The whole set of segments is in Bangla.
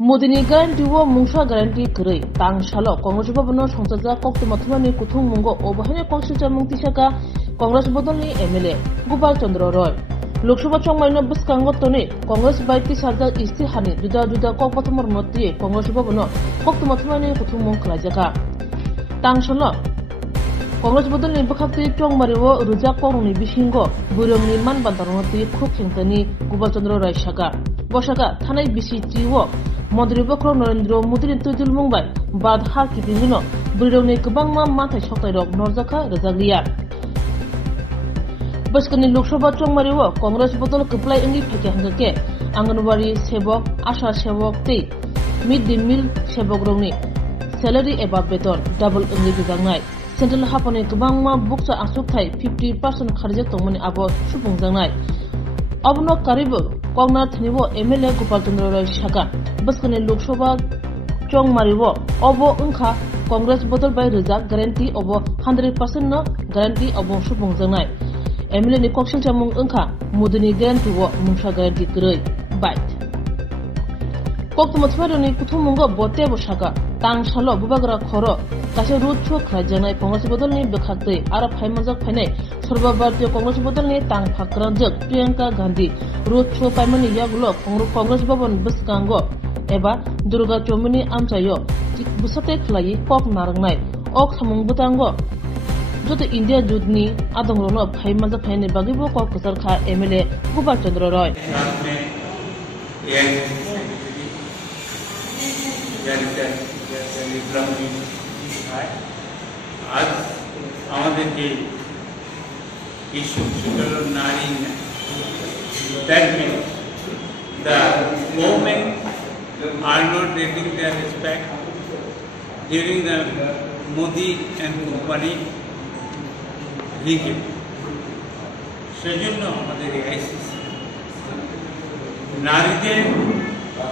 Modini guarantee wo mungsha guarantee krai tang shalo Congress Bhavano Songchaja Koktumathumani Kuthung Mungo Obahane Kongsija Mungtisaka Congress Bodolni MLA Gopal Chandra Roy Lok Sabha Chongmaino Biskango Toni Congress Baiti Sarja Isti Hani Juda Kokpathumar Moti Congress Bhavano Koktumathumani Kuthung Mung Klajaka tang shalo Congress Bodolni Bakhati Chongmariwo Rujak Korungni Bishingo Burungni Man Bantarongati Khuk Khengtani Gopal Chandra Roy Shaka Boshaka Thanai Bisi Chiwo Mantri Bakrok Narendra Modi Tujul Mumbai Bad Har Kipingino Burungni Kubangma Mathai Shoktairok Norzaka Razaglia Baskani Lok Sabha Chongmariwo Congress Bodol Kuplai Ingi Pheke Hangake Anganwari Sebok Asha Sebok Tei Mid Day Meal Sebok Rongni Salary eba beton double Ingi Bigangnai Central Hapani Kubangma Buksa Asukthai 50% Kharjak Tongmani Abo Supungjangnai Abno Karibu Kongnar Thaniwo MLA Gopal Chandra Roy Shaka Baskani Lok Sabha Chongmariwo Obo Unkha Congress Bodol by Rizak guarantee Obo 100% no guarantee Obo Supungjangnai MLA ni Kokshil Chamung Unkha Modini guarantee wo Mungsha guarantee Krai Bite Koktumathumani Kuthumungo Bote Boshaka Tang Shalo Bubagra Khoro Kashe Road Show Khajanai Congress Bodolni Bekhakte Ara Phaimajak Phainai Sarva Bharatiya Congress Bodolni Tang Phakranjak Priyanka Gandhi Road Show Paimani Yagulo Congress Bhavan Biskango Eba Durga Chomini Amchayo Busate Khlai Kok Narangnai Ok Samung Butango Jote India Judni Adongrono Phaimajak Phainai Bagibo Kok Kusar Kha MLA Gopal Chandra Roy आज আমাদের যে ইস্যু সেটা হলো নারী that means the women are not getting their respect during the Modi and company regime সেজন্য আমাদের আইসিসি নারীদের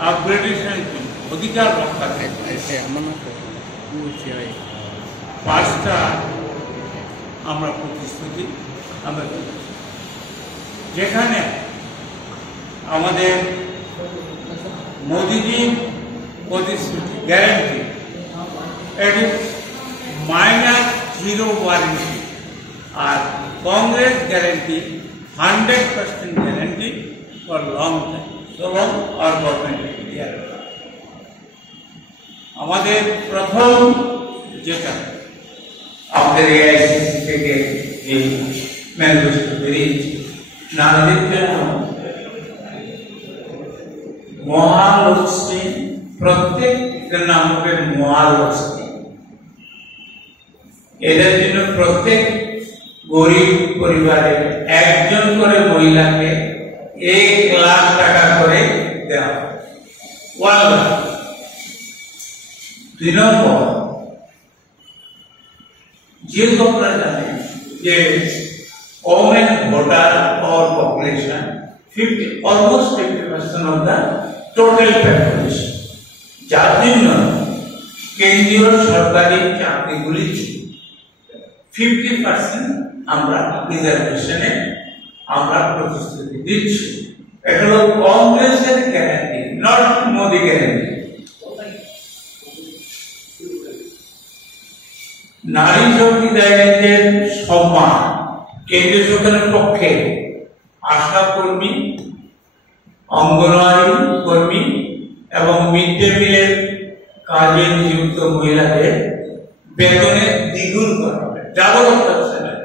আপগ্রেডেশনের জন্য অধিকার রক্ষা পাঁচটা আমরা প্রতিশ্রুতি আমরা যেখানে আমাদের মোদিজি প্রতিশ্রুতি গ্যারান্টি -0 ওয়ারেন্টি আর Congress guarantee 100% guarantee for long time so long আর গভর্নমেন্ট আমাদের প্রথম যেটা আমাদের এআইসিসি থেকে এই ম্যানিফেস্টো বেরিয়েছে নারীদের জন্য মহালক্ষ্মী প্রত্যেকের নাম হবে মহালক্ষ্মী এদের জন্য প্রত্যেক গরিব পরিবারে একজন করে মহিলাকে 1 লাখ টাকা করে দেওয়া হয় 1 লাখ 2 নম্বর যেহেতু আপনারা জানেন যে women voter or population almost 50% of the total population যার জন্য কেন্দ্রীয় সরকারি চাকরিগুলি 50% আমরা রিজার্ভেশনে আমরা প্রতিশ্রুতি দিচ্ছি এটা হলো কংগ্রেসের গ্যারান্টি নট মোদি গ্যারান্টি নারী চৌকিদারদের সম্মান কেন্দ্রীয় সরকারের পক্ষে আশা কর্মী অঙ্গনওয়াড়ি কর্মী এবং মিড ডে মিলের কাজে নিযুক্ত মহিলাদের বেতনে দ্বিগুণ করা হবে ডাবল অফ দ্য স্যালারি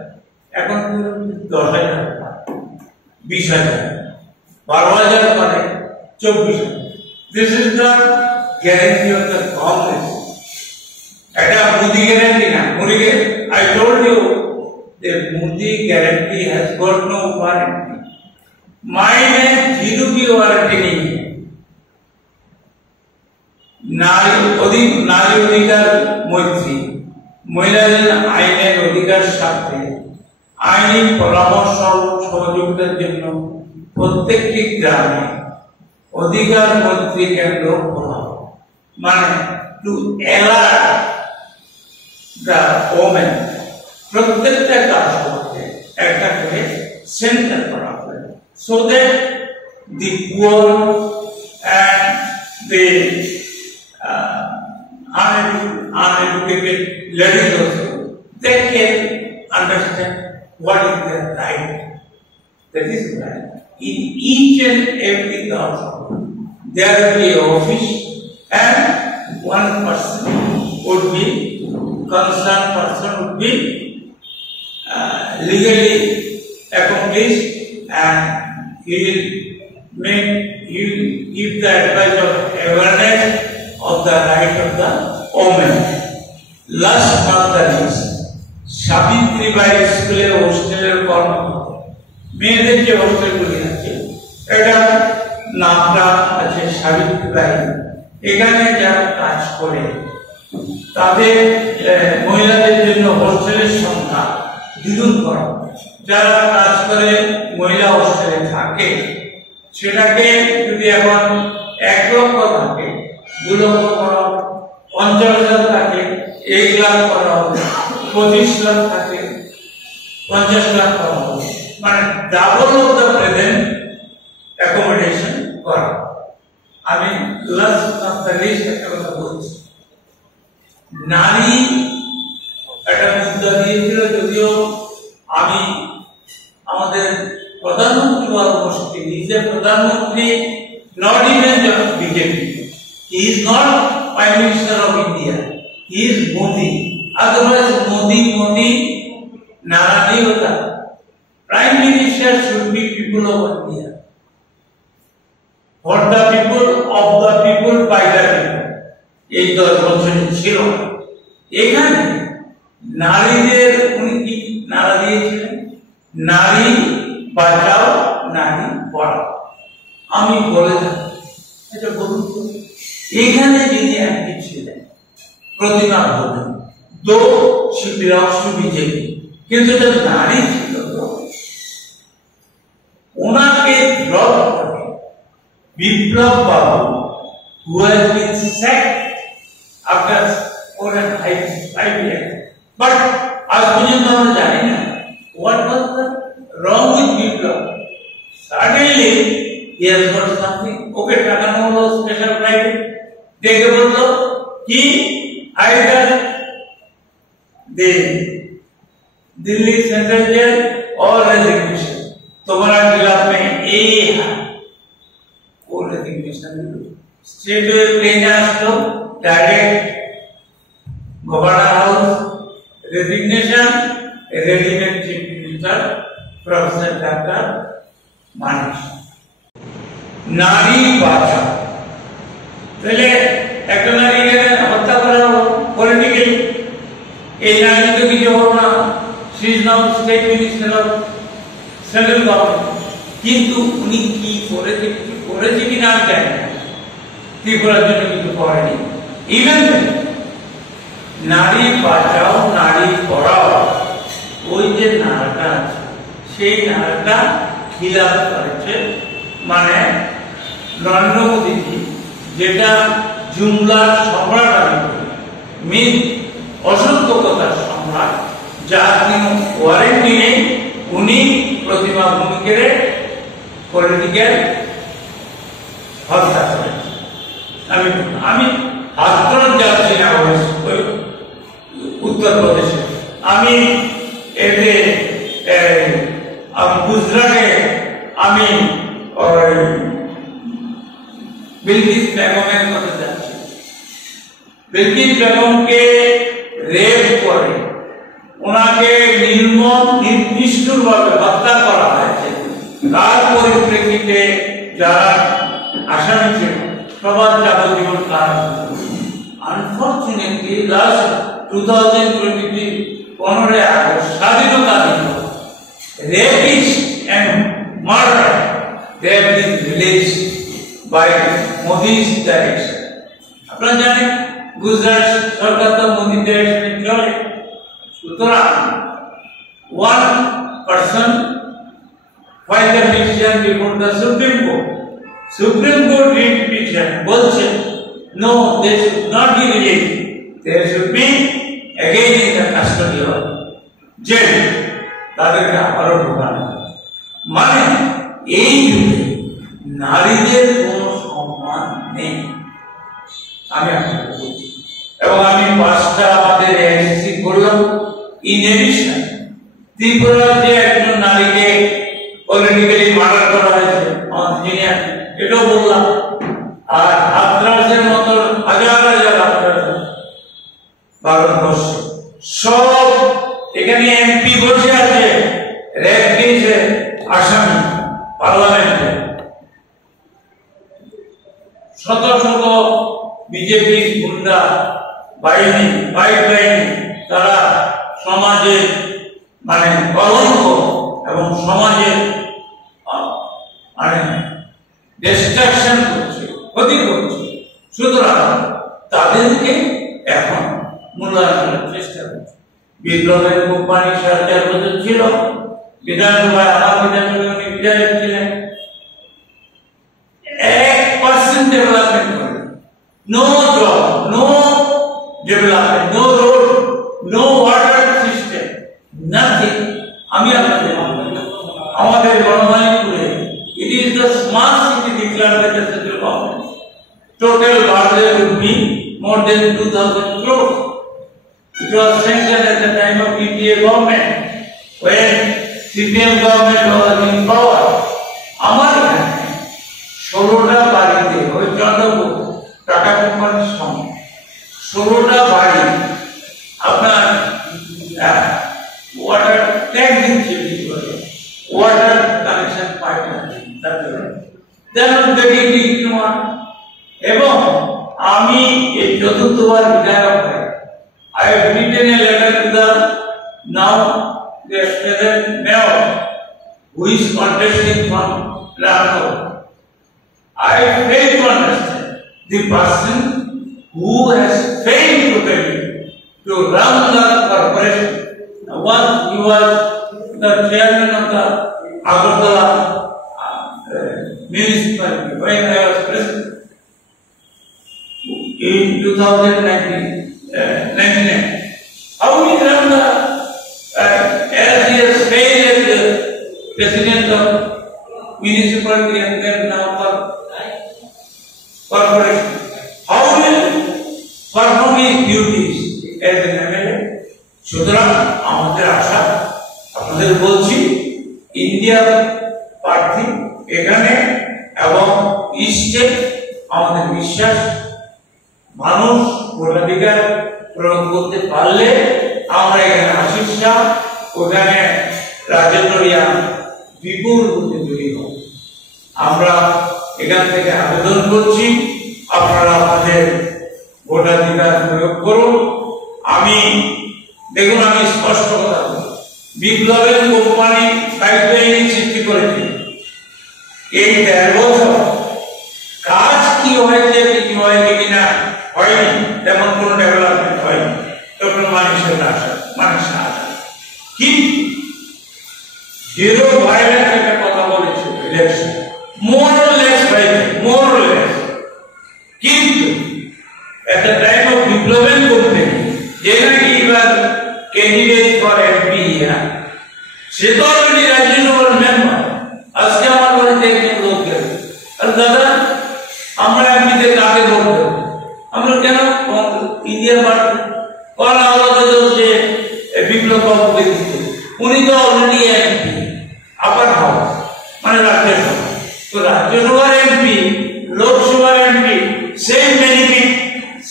এখন 10,000 20,000 12,000 করে 24,000 this is the guarantee of the Congress এটা মোদি গ্যারান্টি না Modi I told you the Modi guarantee has got no warranty मायने 0 की वारंटी नहीं है নারী অধিকার মৈত্রী মহিলাদের আইনের অধিকার সাথে আইনি পরামর্শ সহযোগিতার জন্য প্রত্যেকটি গ্রামে অধিকার মৈত্রী কেন্দ্র খোলা মানে টু অ্যালার্ট the women প্রত্যেকটা কাজ করতে একটা করে সেন্টার করা হয় so that the poor and the uneducated ladies also, they can understand what is their right. That is right. In each and every household, there will be an office and one person would be, concerned person would be legally accomplished, and he will give the advice of awareness of the right of the woman. Last but not the least, Savitri Bai স্কুলের হোস্টেলের কর্মকর্তা, মেয়েদের যে হোস্টেলগুলি আছে, এটা নামটা আছে সাবিত্রী বাই। এখানে যারা কাজ করে তাদের মহিলাদের জন্য হোস্টেলের সংখ্যা দ্বিগুণ করা। যারা কাজ করে মহিলা হোস্টেলে থাকে, সেটাকে যদি এখন 1 লক্ষ থাকে, 2 লক্ষ করা হবে, 50,000 থাকে 1 লাখ করা হবে, 25 লাখ থাকে 50 লাখ করা হবে, মানে double of the present accommodation করা। আমি লাস্ট একটা কথা বলছি, নারী একটা মুদ্রা দিয়েছিল, যদিও আমি আমাদের প্রধানমন্ত্রী বলছি, নিজের প্রধানমন্ত্রী not even BJP, he is not prime minister of India, he is Modi. Otherwise Modi नारा नहीं होता। Prime minister should be people of India, for the people, of the people, by the people. এই 10 বছর ছিল। এখানে নারীদের উনি কি নারা দিয়েছিলেন? নারী বাঁচাও, নারী পড়াও। আমি বলে থাকি, এটা বলুন তো, এখানে যিনি এমপি ছিলেন প্রতিমা বলেন, দো she belongs to বিজেপি, কিন্তু এটা নারী ছিল, ওনাকে ড্রপ করে বিপ্লব বাবু, who has been sacked after 4.5 years, but আজ পর্যন্ত আমরা জানি না what was the wrong with Biplab. Suddenly he has got something, okay, টাকা হলো স্পেশাল ফ্লাইট, দেখে বললো কি either the Delhi central jail और रेजिग्नेशन, तुम्हारा खिलाफ में ये है, वो रेजिग्नेशन स्टेट प्लेन आसलो direct governor house, resignation, regiment chief minister professor doctor Manik. नारी বাঁচাও, তাহলে একটা নারী হত্যা করা হলো পলিটিক্যালি, এই নারী তো কিছু হলো না, she is now state minister of central government, কিন্তু উনি কি করেছে কিনা আমি জানি না, ত্রিপুরার জন্য কিছু করেনি। ইভেন নারী বাঁচাও, নারী পড়াও, ওই যে নারাটা আছে, সেই নারাটা খিলাফ করেছে, মানে নরেন্দ্র মোদীজি, যেটা জুমলার সম্রাট আমি বলি, মিথ অসত্য কথার সম্রাট, যার কোনো ওয়ারেন্টি নেই, উনি প্রতিমা ভূমিকের পলিটিক্যাল হত্যা করেছেন। আমি হাতরত যাচ্ছি না উত্তরপ্রদেশে, আমি এতে গুজরাটে আমি বিলকিস বেগমের কথা যাচ্ছি। বিলকিস বেগমকে রেপ করে ওনাকে নির্দিষ্টভাবে হত্যা করা হয়েছে। তার পরিপ্রেক্ষিতে যারা আসামি ছিল সবার যাবজ্জীবন কারাদণ্ড। আনফরচুনেটলি লাস্ট 2023 15 আগস্ট স্বাধীনতা দিবস, rapist and murder they have been released by Modi's direction। আপনারা জানেন গুজরাট সরকার তো মোদি ডাইরেকশনে চলে, সুতরাং one person filed a petition before the Supreme Court. Supreme Court read petition, বলছে no, they should not be released, they should be again in the custody of jail, তাদেরকে আবারও ঢোকানো। মানে এই যুগে নারীদের কোনো সম্মান নেই। আমি আপনাকে বলছি। এবং আমি 5টা আমাদের এনসিসি করলাম। ইন এডিশন ত্রিপুরার যে একজন নারীকে পলিটিক্যালি মার্ডার করা হয়েছে আমাদের জিনিয়ার, এটাও বললাম। আর হাতরাসের মতো হাজার হাজার হাতরাস ভারতবর্ষে সব, এখানে এমপি বসে আছে, র্যাব দিয়েছে আসামি পার্লামেন্টে, শত শত বিজেপি গুন্ডা বাহিনী, বাইক বাহিনী, তারা সমাজে মানে কলঙ্ক এবং সমাজে মানে ডিস্ট্রাকশন করছে, ক্ষতি করছে। সুতরাং তাদেরকে এখন মূল্যায়নের চেষ্টা করছে। বিপ্লবের কোম্পানি 4.5 বছর ছিল, বিধানসভায় আমার বিধানসভায় উনি বিধায়ক ছিলেন, 1% ডেভেলপমেন্ট করে, no job, no development, no road, no water system, nothing. আমি আপনাদের আমাদের গণমানিপুরে it is the smart city declared by the central government. Total budget would be more than 2,000 crores. It was sanctioned at the time of PTA government when CPM government was in power. আমার এখানে 16টা বাড়িতে ওই চন্দ্রপুর টাটা কোম্পানির সঙ্গে 16টা বাড়ি আপনার ওয়াটার ট্যাঙ্ক দিচ্ছে, ওয়াটার কানেকশন পাইপ এবং আমি এই 4র্থবার বিধায়ক হয়ে I have written a letter to the now the present mayor who is contesting from Ramnagar. I fail to understand the person who has failed totally to run the corporation. Once he was the chairman of the Agartala municipality when I was president in 2019. How we run the as he has failed as the president of municipality and then now for corporation, how will perform his duties as an MLA? সুতরাং আমাদের আশা, আপনাদের বলছি, ইন্ডিয়া প্রার্থী এখানে এবং ইস্টে আমাদের বিশ্বাস, মানুষ ভোটাধিকার প্রয়োগ করতে পারলে আমরা এখানে আশিস শাহ, ওখানে রাজেন্দ্র রিয়া বিপুল গতি তৈরি হবে। আমরা এখান থেকে আবেদন করছি, আপনারা আমাদের ভোটাধিকার প্রয়োগ করুন। আমি দেখুন, আমি স্পষ্ট কথা বলি, বিপ্লবের কোম্পানি বাইক বাহিনী সৃষ্টি করেছে। এই 1.5 বছর কাজ কি হয়েছে, কিছু হয়েছে কিনা হয়নি, তেমন কোন ডেভেলপমেন্ট হয়নি, তখন মানুষের আশা, মানুষের আশা কি জিরো ভায়োলেন্স একটা কথা বলেছে ইলেকশন, মোরলেস হয়েছে, মোরলেস। কিন্তু একটা টাইম অফ ডিপ্লোমেন্ট করতে যে নাকি এবার ক্যান্ডিডেট ফর এমপি, সে তো অলরেডি রাজ্যসভার মেম্বার। আজকে আমার বাড়িতে একজন লোক গেছে, আর দাদা আমরা এমপিতে কাকে ভোট দেবো? আমরা কেন ইন্ডিয়ার পার্টি কল আলাদা যে বিপ্লব বাবুকে দিতে, উনি তো অলরেডি এমপি আপার হাউস মানে রাজ্যসভা। তো রাজ্যসভার এমপি, লোকসভার MP, same benefit,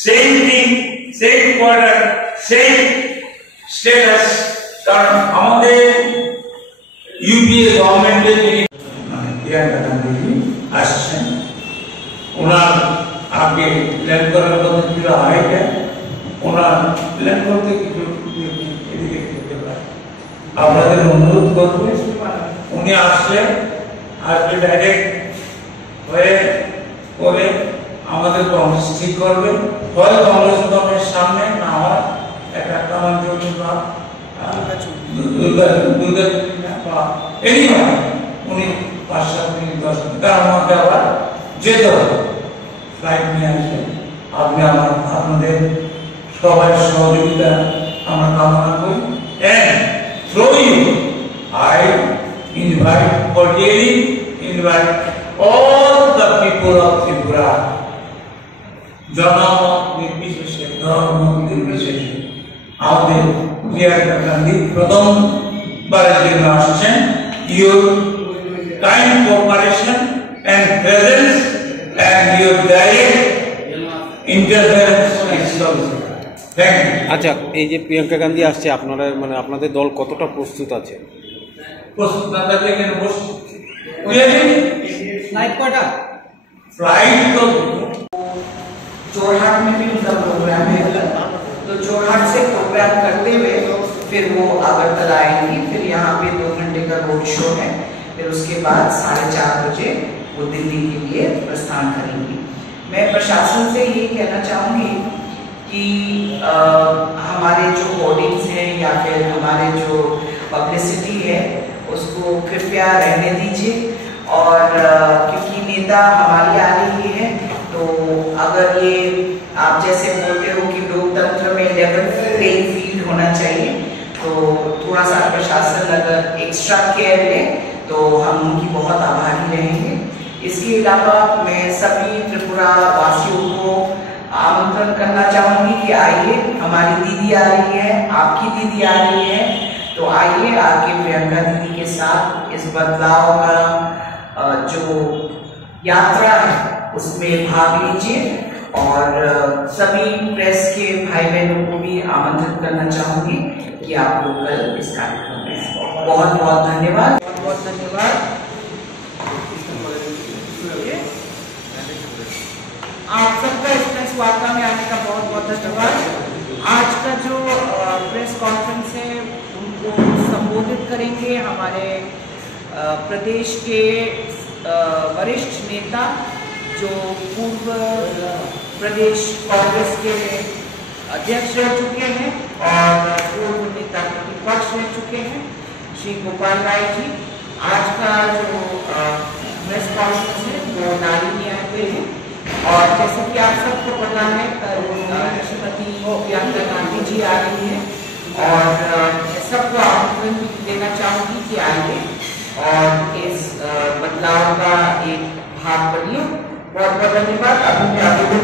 same thing, same quarter, same status. কারণ আমাদের ইউপিএ গভর্নমেন্টের যিনি মানে প্রিয়াঙ্কা গান্ধী আসছেন, ওনার আগে প্ল্যান করার কথা ছিল আড়াইটা, ওনার প্ল্যান করতে কিছু এদিকে করতে পারে। আপনাদের অনুরোধ করবে, উনি আসলে ডাইরেক্ট হয়ে করে আমাদের কংগ্রেস ঠিক করবে, হয় কংগ্রেস গভর্নমেন্টের সামনে, না হয় একটা কামাঞ্জলি বা দুর্গা বা এনি হয় উনি 5-7 মিনিট 10 মিনিট তার মধ্যে আবার যেতে হবে, ফ্লাইট নিয়ে আসবে। আপনি আপনাদের সবাই সহযোগিতা আমরা কামনা করি। And through you, I cordially invite all the people of Tripura, জনমত নির্বিশেষে ধর্ম নির্বিশেষে আমাদের প্রিয়াঙ্কা গান্ধী প্রথমবারের জন্য আসছেন। Your kind cooperation and presence and your direct interference is solution. Thank you. আচ্ছা, এই যে প্রিয়াঙ্কা গান্ধী আসছে, আপনারা মানে আপনাদের দল কতটা প্রস্তুত আছে? প্রস্তুত না থাকলে কেন প্রস্তুত? फ्लाइट तो जोरहाट में भी उनका प्रोग्राम है, तो जोरहाट से प्रोग्राम करते हुए फिर वो अगरतला आएंगी, फिर यहाँ पे 2 घंटे का रोड शो है, फिर उसके बाद 4:30 बजे वो दिल्ली के लिए प्रस्थान करेंगी। मैं प्रशासन से ये कहना चाहूँगी कि हमारे जो होर्डिंग्स हैं या फिर हमारे जो पब्लिसिटी है उसको कृपया रहने दीजिए, और क्योंकि नेता हमारी आ रही है, तो अगर ये आप जैसे बोलते हो कि लोकतंत्र में लेवल प्लेइंग फील्ड होना चाहिए, तो थोड़ा सा प्रशासन अगर एक्स्ट्रा केयर ले तो हम उनकी बहुत आभारी रहेंगे। इसके अलावा मैं सभी त्रिपुरा वासियों को आमंत्रण करना चाहूँगी कि आइए, हमारी दीदी आ रही है, आपकी दीदी आ रही है, तो आइए आके प्रियंका दीदी के साथ इस बदलाव का जो यात्रा है उसमें भाग लीजिए। और सभी प्रेस के भाई बहनों को भी आमंत्रित करना चाहूंगी कि आप लोग कल इस कार्यक्रम में आए। बहुत बहुत धन्यवाद, बहुत बहुत धन्यवाद। आप सबका इस प्रेस वार्ता में आने का बहुत बहुत धन्यवाद। आज का जो प्रेस कॉन्फ्रेंस है उनको संबोधित करेंगे हमारे प्रदेश के वरिष्ठ नेता जो पूर्व प्रदेश कांग्रेस के अध्यक्ष रह चुके हैं और पूर्व नेता प्रतिपक्ष रह चुके हैं, श्री गोपाल राय जी। आज का जो प्रेस कॉन्फ्रेंस है वो नारी न्याय पे है, और जैसे कि आप सबको पता है कल श्रीमती प्रियंका गांधी जी आ रही है, और सबको आमंत्रण देना चाहूँगी कि आइए और इस बदलाव का एक भाग बनिए। बहुत बहुत धन्यवाद। अभी